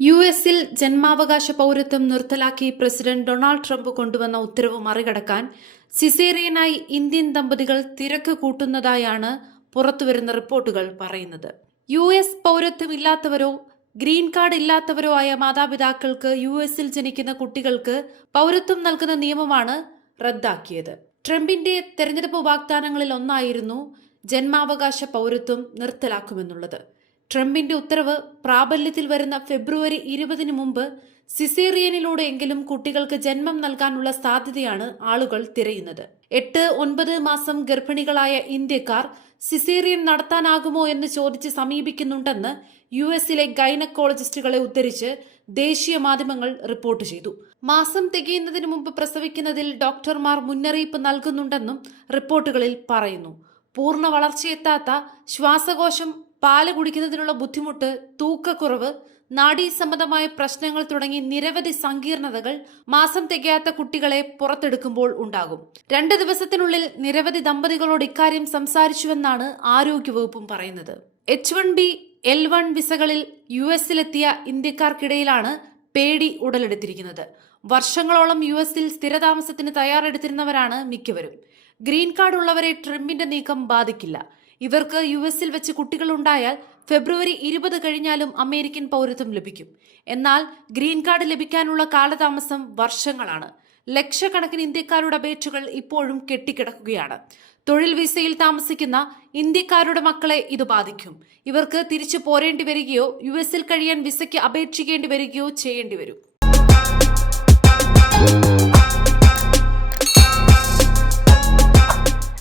യുഎസിൽ ജന്മാവകാശ പൗരത്വം നിർത്തലാക്കി പ്രസിഡന്റ് ഡൊണാൾഡ് ട്രംപ് കൊണ്ടുവന്ന ഉത്തരവ് മറികടക്കാൻ സിസേറിയനായി ഇന്ത്യൻ ദമ്പതികൾ തിരക്ക് കൂട്ടുന്നതായാണ് പുറത്തുവരുന്ന റിപ്പോർട്ടുകൾ പറയുന്നത്. യുഎസ് പൗരത്വമില്ലാത്തവരോ ഗ്രീൻ കാർഡ് ഇല്ലാത്തവരോ ആയ മാതാപിതാക്കൾക്ക് യുഎസിൽ ജനിക്കുന്ന കുട്ടികൾക്ക് പൗരത്വം നൽകുന്ന നിയമമാണ് റദ്ദാക്കിയത്. ട്രംപിന്റെ തെരഞ്ഞെടുപ്പ് വാഗ്ദാനങ്ങളിൽ ഒന്നായിരുന്നു ജന്മാവകാശ പൗരത്വം നിർത്തലാക്കുമെന്നുള്ളത്. ട്രംപിന്റെ ഉത്തരവ് പ്രാബല്യത്തിൽ വരുന്ന ഫെബ്രുവരി 20 മുമ്പ് സിസേറിയനിലൂടെയെങ്കിലും കുട്ടികൾക്ക് ജന്മം നൽകാനുള്ള സാധ്യതയാണ് ആളുകൾ തിരയുന്നത്. 8-9 മാസം ഗർഭിണികളായ ഇന്ത്യക്കാർ സിസേറിയൻ നടത്താനാകുമോ എന്ന് ചോദിച്ച് സമീപിക്കുന്നുണ്ടെന്ന് യുഎസിലെ ഗൈനക്കോളജിസ്റ്റുകളെ ഉദ്ധരിച്ച് ദേശീയ മാധ്യമങ്ങൾ റിപ്പോർട്ട് ചെയ്തു. മാസം തികയുന്നതിന് മുമ്പ് പ്രസവിക്കുന്നതിൽ ഡോക്ടർമാർ മുന്നറിയിപ്പ് നൽകുന്നുണ്ടെന്നും റിപ്പോർട്ടുകളിൽ പറയുന്നു. പൂർണ്ണ വളർച്ചയെത്താത്ത ശ്വാസകോശം, പാല് കുടിക്കുന്നതിനുള്ള ബുദ്ധിമുട്ട്, തൂക്കക്കുറവ്, നാഡീസംബന്ധമായ പ്രശ്നങ്ങൾ തുടങ്ങി നിരവധി സങ്കീർണതകൾ മാസം തികയാത്ത കുട്ടികളെ പുറത്തെടുക്കുമ്പോൾ ഉണ്ടാകും. 2 ദിവസത്തിനുള്ളിൽ നിരവധി ദമ്പതികളോട് ഇക്കാര്യം സംസാരിച്ചുവെന്നാണ് ആരോഗ്യവകുപ്പും പറയുന്നത്. H-1B, L-1 വിസകളിൽ യുഎസിലെത്തിയ ഇന്ത്യക്കാർക്കിടയിലാണ് പേടി ഉടലെടുത്തിരിക്കുന്നത്. വർഷങ്ങളോളം യുഎസിൽ സ്ഥിരതാമസത്തിന് തയ്യാറെടുത്തിരുന്നവരാണ് മിക്കവരും. ഗ്രീൻ കാർഡ് ഉള്ളവരെ ട്രംപിന്റെ നീക്കം ബാധിക്കില്ല. ഇവർക്ക് യുഎസിൽ വെച്ച് കുട്ടികളുണ്ടായാൽ ഫെബ്രുവരി 20 കഴിഞ്ഞാലും അമേരിക്കൻ പൗരത്വം ലഭിക്കും. എന്നാൽ ഗ്രീൻ കാർഡ് ലഭിക്കാനുള്ള കാലതാമസം വർഷങ്ങളാണ്. ലക്ഷക്കണക്കിന് ഇന്ത്യക്കാരുടെ അപേക്ഷകൾ ഇപ്പോഴും കെട്ടിക്കിടക്കുകയാണ്. തൊഴിൽ വിസയിൽ താമസിക്കുന്ന ഇന്ത്യക്കാരുടെ മക്കളെ ഇത് ബാധിക്കും. ഇവർക്ക് തിരിച്ചു പോരേണ്ടി വരികയോ യുഎസിൽ കഴിയാൻ വിസയ്ക്ക് അപേക്ഷിക്കേണ്ടി വരികയോ ചെയ്യേണ്ടി വരും.